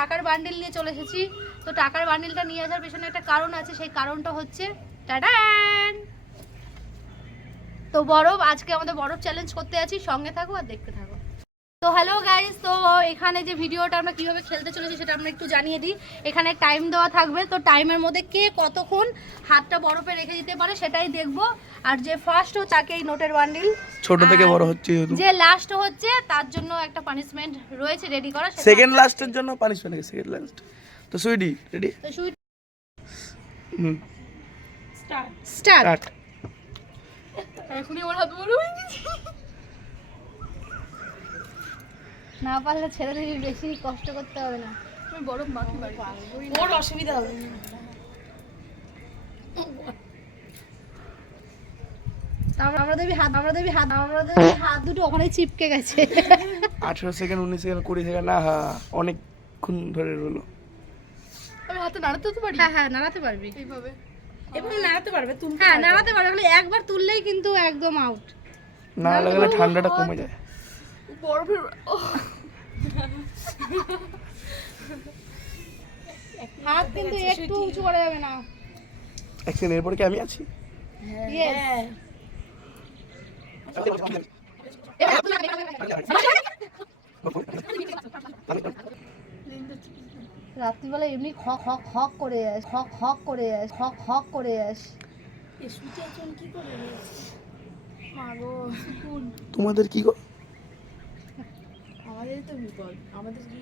টাকার বান্ডেল নিয়ে চলে এসেছি। তো টাকার নিয়ে আসার একটা কারণ আছে, সেই কারণটা হচ্ছে টাডান! তো বরফ আজকে আমাদের বরফ চ্যালেঞ্জ করতে আছি, সঙ্গে থাকো আর দেখতে থাকো। তো হ্যালো গাইস তো এখানে যে ভিডিওটা আমরা কীভাবে খেলতে চলেছি সেটা আমরা একটু জানিয়ে দিই। এখানে টাইম দেওয়া থাকবে তো টাইমের মধ্যে কে কতক্ষণ হাতটা বরফে রেখে দিতে পারে সেটাই দেখব। আর যে ফার্স্ট ও তাকে এই নোটের বান্ডিল ছোট থেকে বড় হচ্ছে যে লাস্ট হচ্ছে তার জন্য একটা পানিশমেন্ট রয়েছে রেডি করা সেকেন্ড লাস্টের জন্য পানিশমেন্ট সেকেন্ড লাস্ট তো সুইডি রেডি তো হুম। স্টার্ট স্টার্ট এখনই ওর হাত বড় হয়ে গেছে। না পারলে ছেড়ে দিবি বেশি কষ্ট করতে হবে না। তুমি বরফ মাখি বাড়ি ওর অসুবিধা হবে। আমরা আমরা দেবী হাত আমরা দেবী হাত আমরা দেবী হাত দুটো ওখানে চিপকে গেছে। আঠেরো সেকেন্ড উনিশ সেকেন্ড কুড়ি সেকেন্ড না অনেকক্ষণ ধরে রইল। আমি হাতে নাড়াতে তো পারি? হ্যাঁ হ্যাঁ নাড়াতে পারবি। এইভাবে? এভাবে নাড়াতে পারবে তুমি হ্যাঁ নাড়াতে পারবি একবার তুললেই কিন্তু একদম আউট না লাগালে ঠান্ডাটা কমে যায়। বরফের ওহ, হাত কিন্তু একটু উঁচু করা যাবে না। এক সেকেন্ড এরপরে কি আমি আছি? হ্যাঁ রাত্রিবেলা এমনি খক হক হক করে যাস হক হক করে যাস হক হক করে যাস করে মাগো তোমাদের কি তো বিপদ আমাদের কি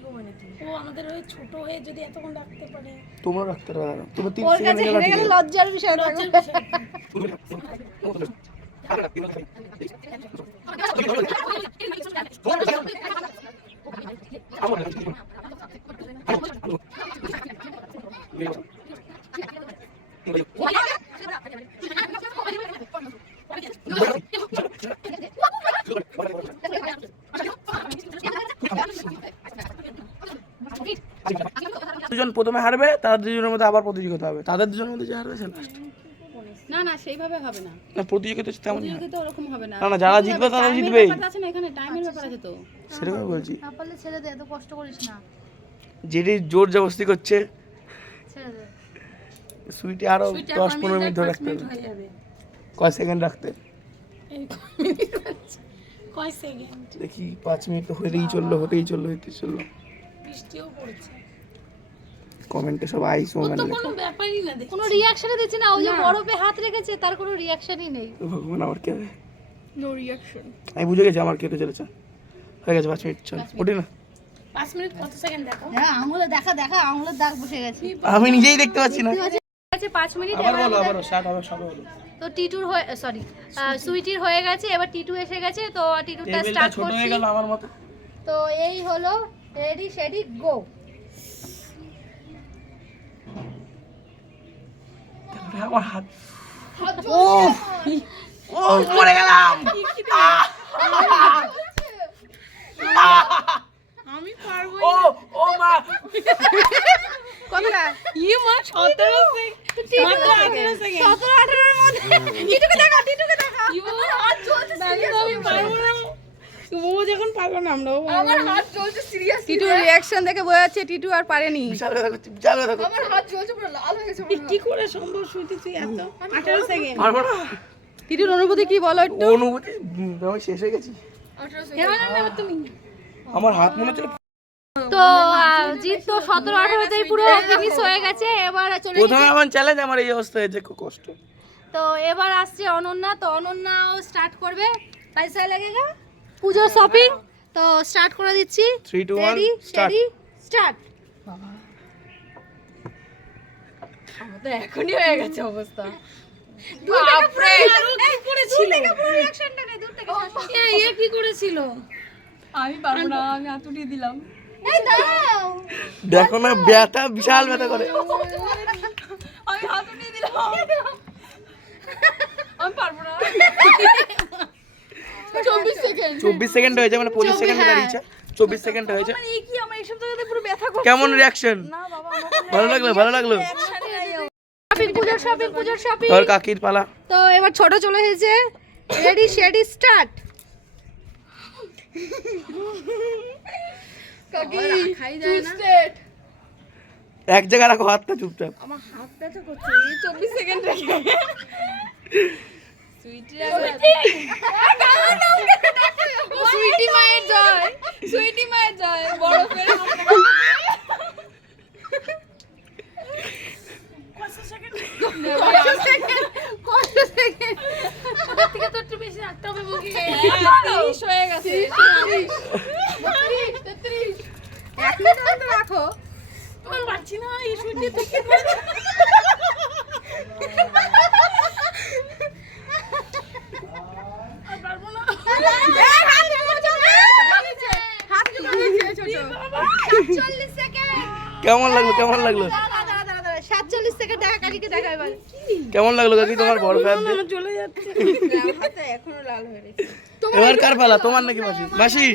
ও আমাদের হয়ে ছোট হয়ে যদি এতক্ষণ রাখতে পারে। তোমরা রাখতে পারো। না। তুমি তিন ওর সেকেন্ড কাছে হেরে গেলে লজ্জার বিষয় লজ্জার থাকবে। বিষয়। প্রথমে হারবে তাদের দুজনের মধ্যে আবার প্রতিযোগিতা হবে। তাদের দুজনের মধ্যে যে হারবে সে লাস্ট না না সেইভাবে হবে না। না প্রতিযোগিতা তেমন না প্রতিযোগিতা ওরকম হবে না। না না যারা জিতবে তারা ব্যাপার আছে না এখানে টাইমের ব্যাপার আছে তো। সেরকম বলছি। না পারলে ছেড়ে দে এত কষ্ট করিস না। যেটি জোর জবস্তি করছে। ছেড়ে দে। সুইটে আরও দশ পনেরো মিনিট ধরে রাখতে হবে। কয় সেকেন্ড রাখতে? কয় মিনিট আছে? কয় সেকেন্ড? দেখি পাঁচ মিনিট তো হতেই চলল হতেই চলল হতেই চলল। বৃষ্টিও পড়ছে। কমেন্টে সব আইস ও মোমেন্ট লেখো কোনো ব্যাপারই না দেখি। কোনো রিয়াকশনই দিচ্ছে না ওই যে বরফে হাত রেখেছে তার কোনো রিয়াকশনই নেই। ভগবান আমার কে? হবে? নো রিঅ্যাকশন আমি বুঝে গেছি আমার কেটে চলেছে। হয়ে গেছে পাঁচ মিনিট চল। উঠি না। পাঁচ মিনিট কত সেকেন্ড দেখো? হ্যাঁ আঙুলে দেখা দেখা আঙুলের দাগ বসে গেছে। আমি নিজেই দেখতে পাচ্ছি না। আছে পাঁচ মিনিট আবার এবার বলো আবার স্টার্ট হবে সবে বলো। তো টিটুর হয়ে সরি সুইটির হয়ে গেছে এবার টিটু এসে গেছে তো টিটুটা স্টার্ট ছোট করছি। হয়ে গেল আমার মতো। তো এই হলো রেডি সেডি গো আমার হাত। ও ও পড়ে গেলাম। আমি পারব ও ও মা। কতটা? ই মা সতেরো সেকেন্ড মাত্র আঠেরো সেকেন্ড 17 18 এর মধ্যে এটুকু দেখা আমি পারব না ও যখন না আমরা আমার হাত চলছে সিরিয়াস দেখে বোঝা যাচ্ছে টিটু আর পারেনি। বিশাল বিশাল আমার হাত চলছে পুরো লাল হয়ে গেছে কি করে সম্ভব শুইতে তুই এত আঠেরো সেকেন্ড পারব না টিটুর অনুভূতি কি বলো একটু? অনুভূতি আমি শেষ হয়ে গেছি। তুমি। আমার হাত মনে হচ্ছে তো জিত তো সতেরো আঠারোতেই পুরো ফিনিশ হয়ে গেছে এবার চলে প্রথমে আমার চ্যালেঞ্জ আমার এই অবস্থা হয়েছে খুব কষ্ট। তো এবার আসছে অনন্যা তো অনন্যাও স্টার্ট করবে। পয়সা লাগেগা পুজোর শপিং। তো স্টার্ট করে দিচ্ছি। Three two one ready start ready start তো এখনই হয়ে গেছে অবস্থা। ইয়ে কি করেছিল? আমি পারব না আমি দিলাম। এই দাও। দেখো না ব্যথা বিশাল ব্যথা করে। আমি দিলাম। আমি পারব না। চব্বিশ সেকেন্ড হয়েছে মানে পঁচিশ সেকেন্ড হ্যাঁ। দাঁড়িয়েছে। চব্বিশ সেকেন্ড হয়েছে। মানে এই কি আমার এইসব জায়গাতে পুরো ব্যথা করছে। কেমন রিয়াকশন ভালো লাগল ভালো লাগল। এবার কাকির পালা। তো এবার ছোট চলে এসেছে। রেডি শেডি স্টার্ট খাই যায় এক জায়গায় রাখো হাতটা চুপচাপ। আমার হাত ব্যথা করছে এই চব্বিশ সেকেন্ড রেখে। সুইটি সুইটি মায়ের জয়। সুইটি মায়ের জয়। বরফের হয়ে রাখো। আমি পারছি না এই সুইটি থেকে সাতচল্লিশ সেকেন্ড কেমন লাগল কেমন লাগল? সাতচল্লিশ সেকেন্ড দেখা কাকিকে দেখা এবার কেমন লাগল কাকি তোমার বড় ফ্যান চলে যাচ্ছে এখনও লাল হয়ে রয়েছে এবার কার পালা? তোমার নাকি মাসি? মাসি?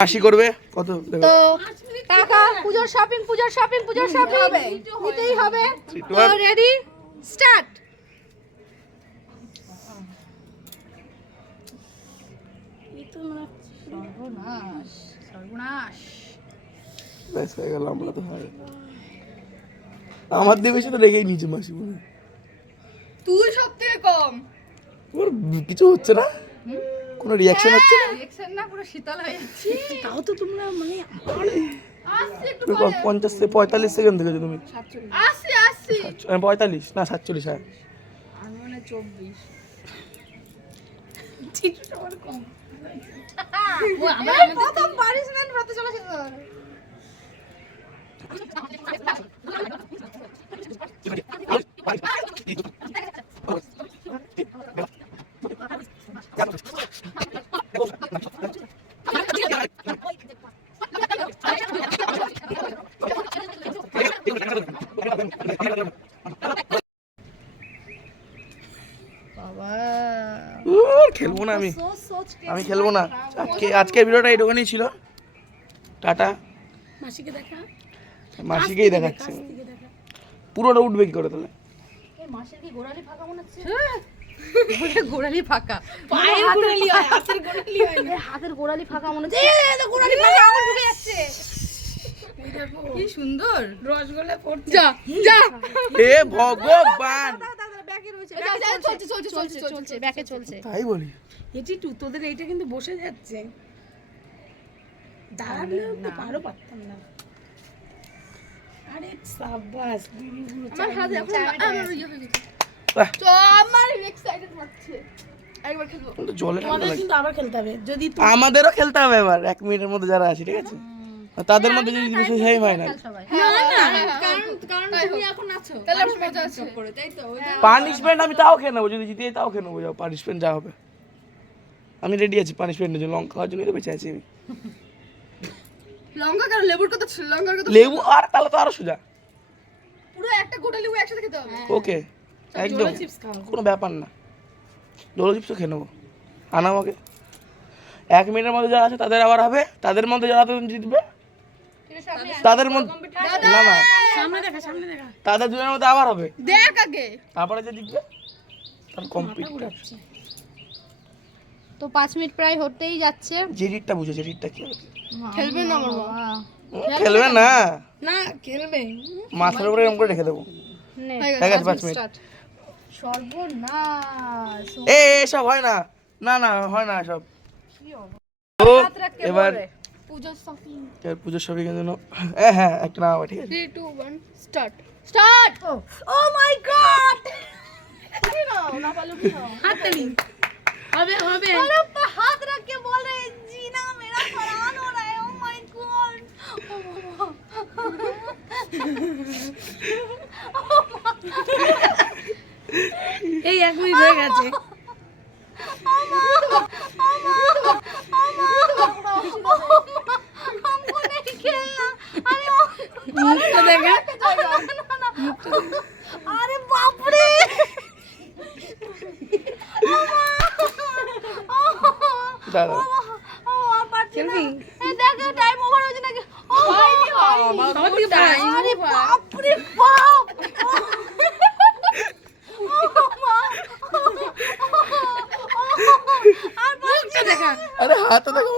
মাসি করবে? কত? তো টাকা পূজার শপিং পূজার শপিং পূজার শপিং নিতেই হবে। তো রেডি স্টার্ট সর্বনাশ সর্বনাশ ব্যাস হয়ে গেল আমরা তো হারে। আমার দিয়ে বেশি তো রেখেই নিচে মাসি মনে হয়। তুই সব থেকে কম। ওর কিছু হচ্ছে না? কোনো রিয়াকশন হচ্ছে না? রিঅ্যাকশন না পুরো শীতল হয়ে যাচ্ছে। তাও তো তোমরা মানে পঞ্চাশ থেকে পঁয়তাল্লিশ সেকেন্ড দেখেছ তুমি। আসছি আসছি। পঁয়তাল্লিশ না সাতচল্লিশ হ্যাঁ। আমি মানে চব্বিশ। এই প্রথম পানিশমেন্ট হতে চলেছে তোর। বাবা। খেলব না আমি। সোচ সোচ আমি খেলব না। আজকে আজকের ভিডিওটা এইটুখানি ছিল। টাটা। মাসিকে দেখা। মাসিকেই দেখাচ্ছে। পুরোটা উঠবে কি করে তাহলে? এই কি গোড়ালি ফাঁকা মনে হচ্ছে? গোড়ালি ফাঁকা। পায়ের গোড়ালি হয় হাতের গোড়ালি হয় হাতের গোড়ালি ফাঁকা মনে হচ্ছে। এই, এই তো গোড়ালি ফাঁকা আমার ঢুকে যাচ্ছে। কি সুন্দর। রসগোল্লা পড়ছে। যা যা। এ ভগবান! চলছে চলছে চলছে চলছে ব্যাকে চলছে। তাই বলি। এটি টু তোদের এইটা কিন্তু বসে যাচ্ছে। দাঁড়ালেও তো পারো পারতাম না। আরে সাবাস গুরু গুরু আমার হাতে এখন আমার ইয়ে হয়ে গেছে। তো আমার এক্সাইটেড লাগছে একবার খেলব। কিন্তু জলে ঠান্ডা কিন্তু আবার খেলতে হবে। যদি আমাদেরও খেলতে হবে এবার এক মিনিটের মধ্যে যারা আছে ঠিক আছে? তাদের মধ্যে যদি বিশেষ হয় হয় না। সবাই কারণ কারণ তুমি এখন আছো। তাহলে আমার মজা আছে। করে তাই তো পানিশমেন্ট আমি তাও খেয়ে নেব যদি জিতে যাই তাও খেয়ে নেব যাও পানিশমেন্ট যা হবে। আমি রেডি আছি পানিশমেন্টের জন্য লঙ্কা খাওয়ার জন্যই তো বেঁচে আছি আমি। লঙ্কা কারণ লেবুর কথা ছিল লঙ্কার কথা লেবু আর তাহলে তো আরও সোজা। পুরো একটা গোটা লেবু একসাথে খেতে হবে। ওকে একদম। কোনো ব্যাপার না। ডোলো চিপসও খেয়ে নেব। আনা আমাকে। এক মিনিটের মধ্যে যারা আছে তাদের আবার হবে। তাদের মধ্যে যারা তো জিতবে। তাদের মধ্যে না না। সামনে দেখা সামনে দেখা। তাদের দুজনের মধ্যে আবার হবে। দেখ আগে। তারপরে যে জিতবে তার কমপ্লিট তো পাঁচ মিনিট প্রায় হতেই যাচ্ছে। জেরিটটা বুঝো জেরিটটা কি হবে? খেলবে না আমার হুম, খেলবে না। না খেলবে। মাথার উপরে এরকম করে রেখে দেবো। ঠিক আছে পাঁচ মিনিট সর্বনাশ। এ এসব হয় না। না না হয় না সব। এবার পূজার শপিং এবার পুজোর সবই জন্য হ্যাঁ হ্যাঁ একটা না হবে ঠিক আছে three two one start start oh my God হাততালি হবে হবে अरे ऊपर हाथ रख के बोल रहे हैं जीना मेरा फरान हो रहा है Oh ओ माय गॉड এই এক মিনিট হয়ে গেছে মুখটা দেখে আরে বাপরে দাঁড়া খেলবি দেখ টাইম আরে হাত দেখো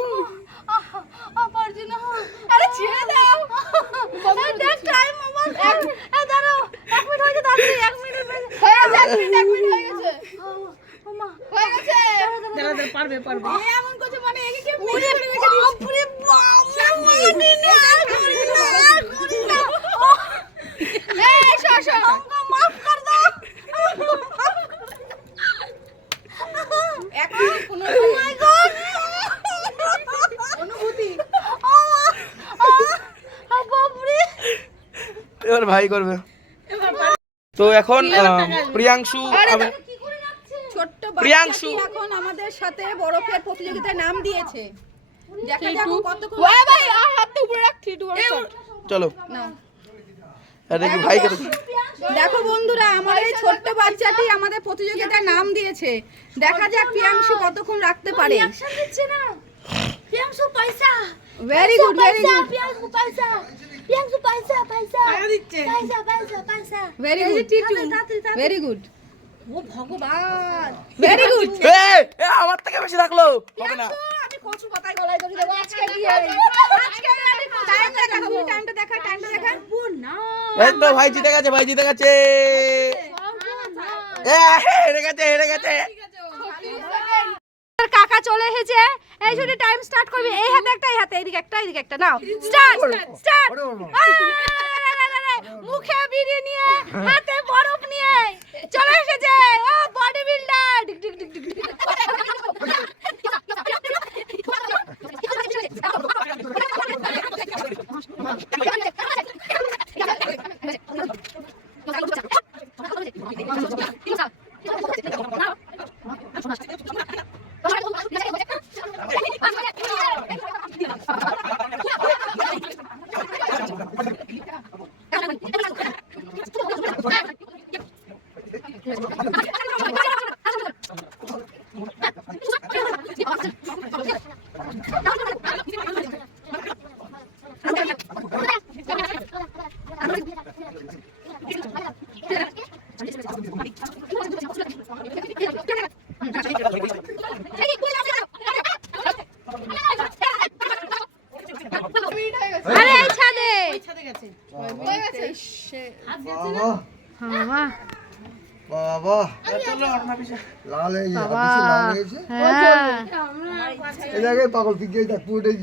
করবে। তো এখন প্রিয়াংশু ছোট্ট প্রিয়াংশু। এখন আমাদের সাথে বরফের প্রতিযোগিতায় নাম দিয়েছে। দেখা যাক ও কতক্ষণ ওই ভাই আর হাতটা উপরে রাখ 3 2 1 চলো। না। আর দেখি ভাই করে দেখো বন্ধুরা আমার এই ছোট্ট বাচ্চাটি আমাদের প্রতিযোগিতায় নাম দিয়েছে। দেখা যাক প্রিয়াংশু কতক্ষণ রাখতে পারে। না। প্রিয়াংশু পয়সা। Very good very good Priyanshu পয়সা। প্রিয়াংশু পয়সা পয়সা দিচ্ছে পয়সা পয়সা পয়সা ভেরি গুড ভেরি গুড ও ভগবান ভেরি গুড এ এ, আমার থেকে বেশি থাকল হবে না আমি কচু পাতায় গলায় দড়ি দেবো আজকে গিয়ে আজকে টাইমটা দেখাবো টাইমটা দেখা টাইমটা দেখা না এই ভাই জিতে গেছে ভাই জিতে গেছে এ, হেরে গেছে হেরে গেছে কাকা চলে এসেছে এই শুধু টাইম স্টার্ট করবি। এই হাতে একটা এই হাতে এইদিকে একটা এইদিকে একটা। নাও স্টার্ট স্টার্ট মুখে বিড়ি নিয়ে হাতে বরফ নিয়ে। চলে এসেছে। ও বডি বিল্ডার আরে এই ছাদে। বাবা। বাবা। অন্য পিছে লাল হয়ে গেছে হাতে লাল হয়েছে হ্যাঁ। এই পাগল তুই গিয়ে দেখ পুরোটাই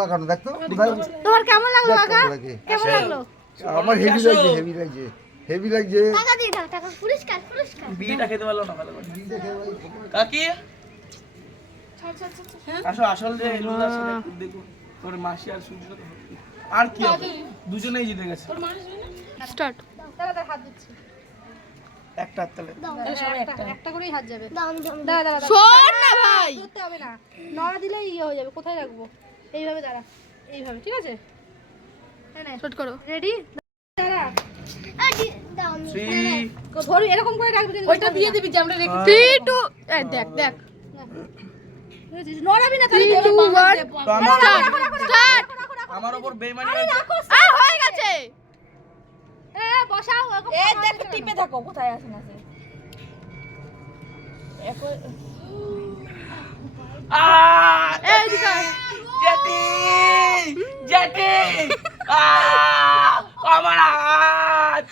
লাগানো দেখতো তোমার কেমন লাগল? কাকা? কেমন লাগল? আমার হেভি লাগছে হেভি লাগছে। হেভি লাগছে। বিয়েটা খেতে পারল না ভালো করে। কাকি? আসো আসল যে তোর মাসি আর সূর্য আর কি হবে? দুজনেই জিতে গেছে। স্টার্ট। হাত দিচ্ছি। একটা তাহলে একটা একটা করেই হাত যাবে। দাঁড়া শোন না ভাই। ধরতে হবে না। নড়া দিলেই ইয়ে হয়ে যাবে। কোথায় রাখব? এইভাবে দাঁড়া। এইভাবে ঠিক আছে? শট করো। রেডি দাঁড়া। থ্রি এরকম করে রাখবি ওইটা দিয়ে দিবি যে আমরা রেখে 3 2 দেখ দেখ। নড়াবি না তাহলে 3 2 1 তো আমার স্টার্ট আমার উপর বেইমানি হয়েছে। আ হয়ে গেছে। এ বসাও এ দেখ টিপে থাকো কোথায় আছে না আছে। আহ এই দিকে জেটি জেটি আহ আমার হাত।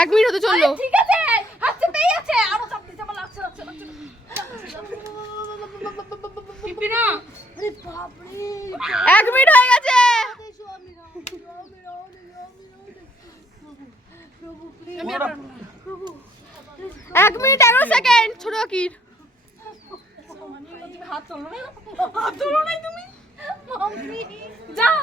এক মিনিট হতে চলল। ঠিক আছে হাসতে পেয়ে আছে। আরও চাপ দিতে আমার লাগছে লাগছে পিপিনা আরে বাপ রে এক মিনিট হয়ে গেছে। এক মিনিট এগারো সেকেন্ড। ছোট কি যাও।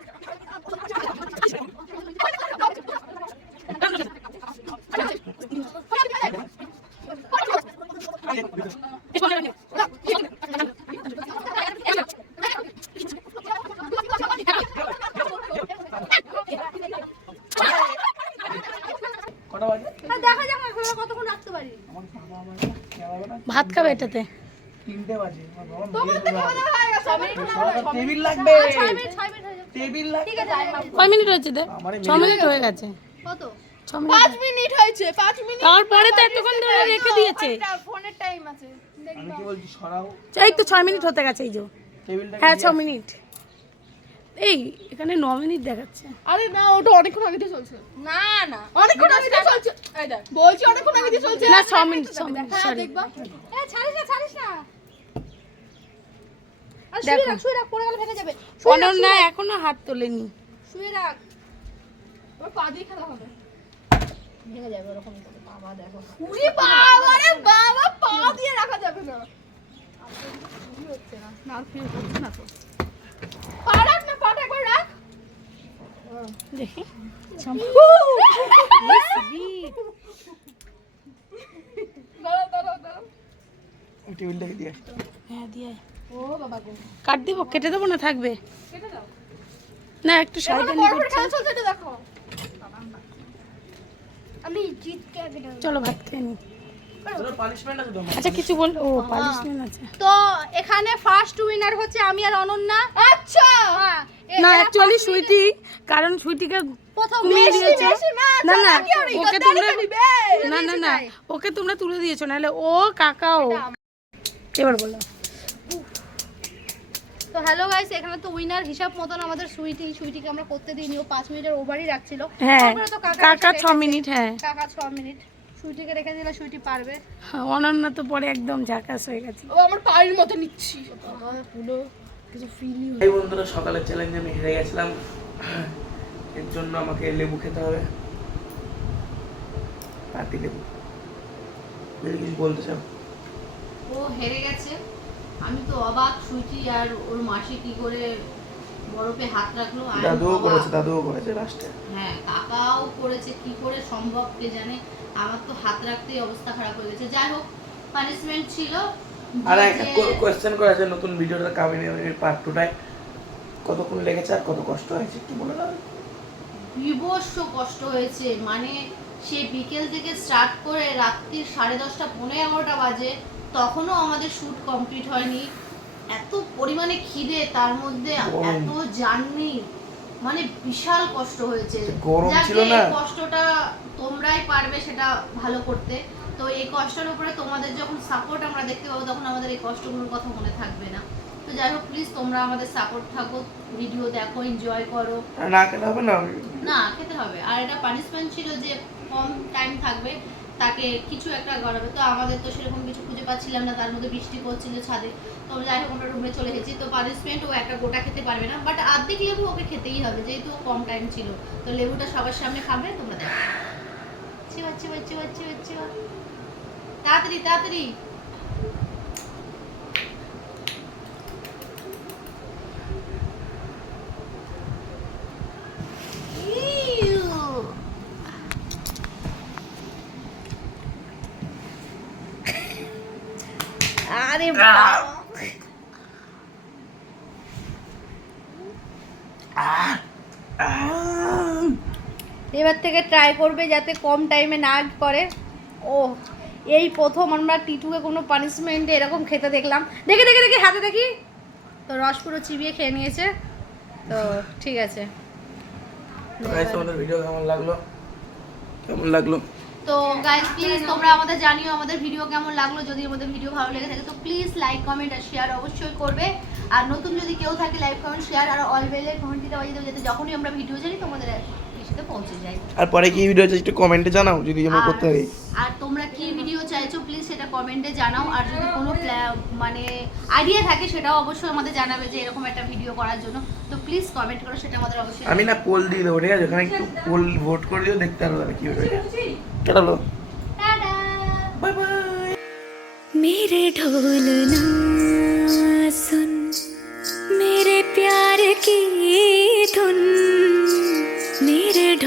এটাতে তিনটে বাজে টেবিল লাগবে। হয়ে টেবিল লাগবে। ঠিক আছে আমি কয় মিনিট হয়েছে দে ছ মিনিট হয়ে গেছে। কত? ছ মিনিট মিনিট হয়েছে পাঁচ মিনিট তারপরে তো এতক্ষণ ধরে রেখে দিয়েছে। ফোনের টাইম আছে আমি কি বলছি সরাও। এই তো ছয় মিনিট হতে গেছে এই যে। টেবিলটা হ্যাঁ ছ মিনিট। এই এখানে ন মিনিট দেখাচ্ছে। আরে না ওটা অনেকক্ষণ আগে দিয়ে চলছে। না না। অনেকক্ষণ আগে দিয়ে চলছে। এই দেখ। বলছি অনেকক্ষণ আগে দিয়ে চলছে। না ছ মিনিট ছ মিনিট সরি এ ছাড়িস না ছাড়িস না। আর শুয়ে রাখ শুয়ে রাখ পড়ে গেলে ভেঙে যাবে। অনন্যা এখনও হাত তোলেনি। শুয়ে রাখ। ওর পা দিয়ে খেলা হবে। ভেঙে যাবে ওরকম বাবা দেখো। উরি বাবা রে বাবা পা দিয়ে রাখা যাবে না। না। ফিল হচ্ছে না তো পা রাখ না পাটা একবার রাখ দেখি দাঁড়াও দাঁড়াও দাঁড়াও ওই টেবিলটাকে দিয়ে আসি। হ্যাঁ দিয়ে ও বাবা গো কাট দিব কেটে দেবো না থাকবে না। একটু। চলো ভাত খেয়ে নি আচ্ছা কিছু বল ও পানিশমেন্ট আছে। তো এখানে ফার্স্ট উইনার হচ্ছে আমি আর অনন্যা। আচ্ছা! হ্যাঁ না অ্যাকচুয়ালি সুইটি কারণ সুইটিকে না না ওকে তোমরা না না না ওকে তোমরা তুলে দিয়েছ নাহলে ও কাকাও। এবার বলো। তো হ্যালো গাইস এখানে তো উইনার হিসাব মতন আমাদের সুইটি সুইটিকে আমরা করতে দিইনি ও পাঁচ মিনিটের ওভারই রাখছিল। হ্যাঁ তারপরে তো কাকা কাকা ছ মিনিট হ্যাঁ। কাকা ছ মিনিট। সুইটিকে রেখে দিলে সুইটি পারবে। হ্যাঁ, অনন্য তো পরে একদম ঝাকাস হয়ে গেছে। ও আমার পায়ের মতো নিচ্ছি। এই বন্ধুরা সকালের চ্যালেঞ্জে আমি হেরে গেছিলাম। এর জন্য আমাকে লেবু খেতে হবে। পাতি লেবু। যদি কিছু বলতে চাও? ও হেরে গেছে। আমি তো অবাক সুইটি আর ওর মাসি কি করে বরফে হাত রাখল am দাদুও করেছে দাদুও করেছে লাস্টে হ্যাঁ কাকাও করেছে কি করে সম্ভব কে জানে। আমার তো হাত রাখতেই অবস্থা খারাপ হয়ে গেছে। যাই হোক পানিশমেন্ট ছিল। আর একটা কোয়েশ্চেন করে আছে নতুন ভিডিওটা কামিনী পার্ট টুটায় কতক্ষণ লেগেছে আর কত কষ্ট হয়েছে একটু বলে দাও। বিভৎস কষ্ট হয়েছে মানে সে বিকেল থেকে স্টার্ট করে রাত্রির সাড়ে দশটা পনেরো এগারোটা বাজে তখনও আমাদের শ্যুট কমপ্লিট হয়নি। এত পরিমাণে খিদে তার মধ্যে এত জার্নি মানে বিশাল কষ্ট হয়েছে। গরম ছিল না? কষ্টটা তোমরাই পারবে সেটা ভালো করতে। তো এই কষ্টের উপরে তোমাদের যখন সাপোর্ট আমরা দেখতে পাবো তখন আমাদের এই কষ্টগুলোর কথা মনে থাকবে না। তো যাই হোক প্লিজ তোমরা আমাদের সাপোর্ট থাকো ভিডিও দেখো এনজয় করো। না খেলে হবে না? না খেতে হবে। আর এটা পানিশমেন্ট ছিল যে কম টাইম থাকবে তাকে কিছু একটা গড়াবে। তো আমাদের তো সেরকম কিছু খুঁজে পাচ্ছিলাম না তার মধ্যে বৃষ্টি পড়ছিল ছাদে। তো যাই হোক আমরা রুমে চলে গেছি। তো পানিশমেন্ট ও একটা গোটা খেতে পারবে না বাট আর্ধেক লেবু ওকে খেতেই হবে যেহেতু কম টাইম ছিল। তো লেবুটা সবার সামনে খাবে তোমরা দেখো। চিবা চিবা চিবা চিবা চিবা তাড়াতাড়ি তাড়াতাড়ি Ew. আরে এবার থেকে ট্রাই করবে যাতে কম টাইমে না করে ও এই প্রথম আমরা টিটুকে কোনো পানিশমেন্টে এরকম খেতে দেখলাম। দেখে দেখে দেখে হাতে দেখি। তো রস পুরো চিবিয়ে খেয়ে নিয়েছে। তো ঠিক আছে। ভিডিও কেমন লাগল? কেমন লাগল? তো গাইজ প্লিজ তোমরা আমাদের জানিও আমাদের ভিডিও কেমন লাগল। যদি আমাদের ভিডিও ভালো লেগে থাকে তো প্লিজ লাইক কমেন্ট আর শেয়ার অবশ্যই করবে। আর নতুন যদি কেউ থাকে লাইক কমেন্ট শেয়ার আর অল বেলের ঘন্টিটা বাজিয়ে দেবে যাতে যখনই আমরা ভিডিও জানি তোমাদের সাথে পৌঁছে যায় আর পরে কি ভিডিও আছে একটু কমেন্টে জানাও যদি আমরা করতে পারি আর তোমরা কি ভিডিও চাইছো প্লিজ সেটা কমেন্টে জানাও আর যদি কোনো প্লা- মানে আইডিয়া থাকে সেটাও অবশ্যই আমাদের জানাবে যে এরকম একটা ভিডিও করার জন্য তো প্লিজ কমেন্ট করো সেটা আমাদের অবশ্যই আমি না পোল দিয়ে দেবো ঠিক আছে ওখানে একটু পোল ভোট করে দিও দেখতে পারবে কি হবে কেটালো টাটা বাই বাই मेरे ढोलना सुन मेरे प्यार की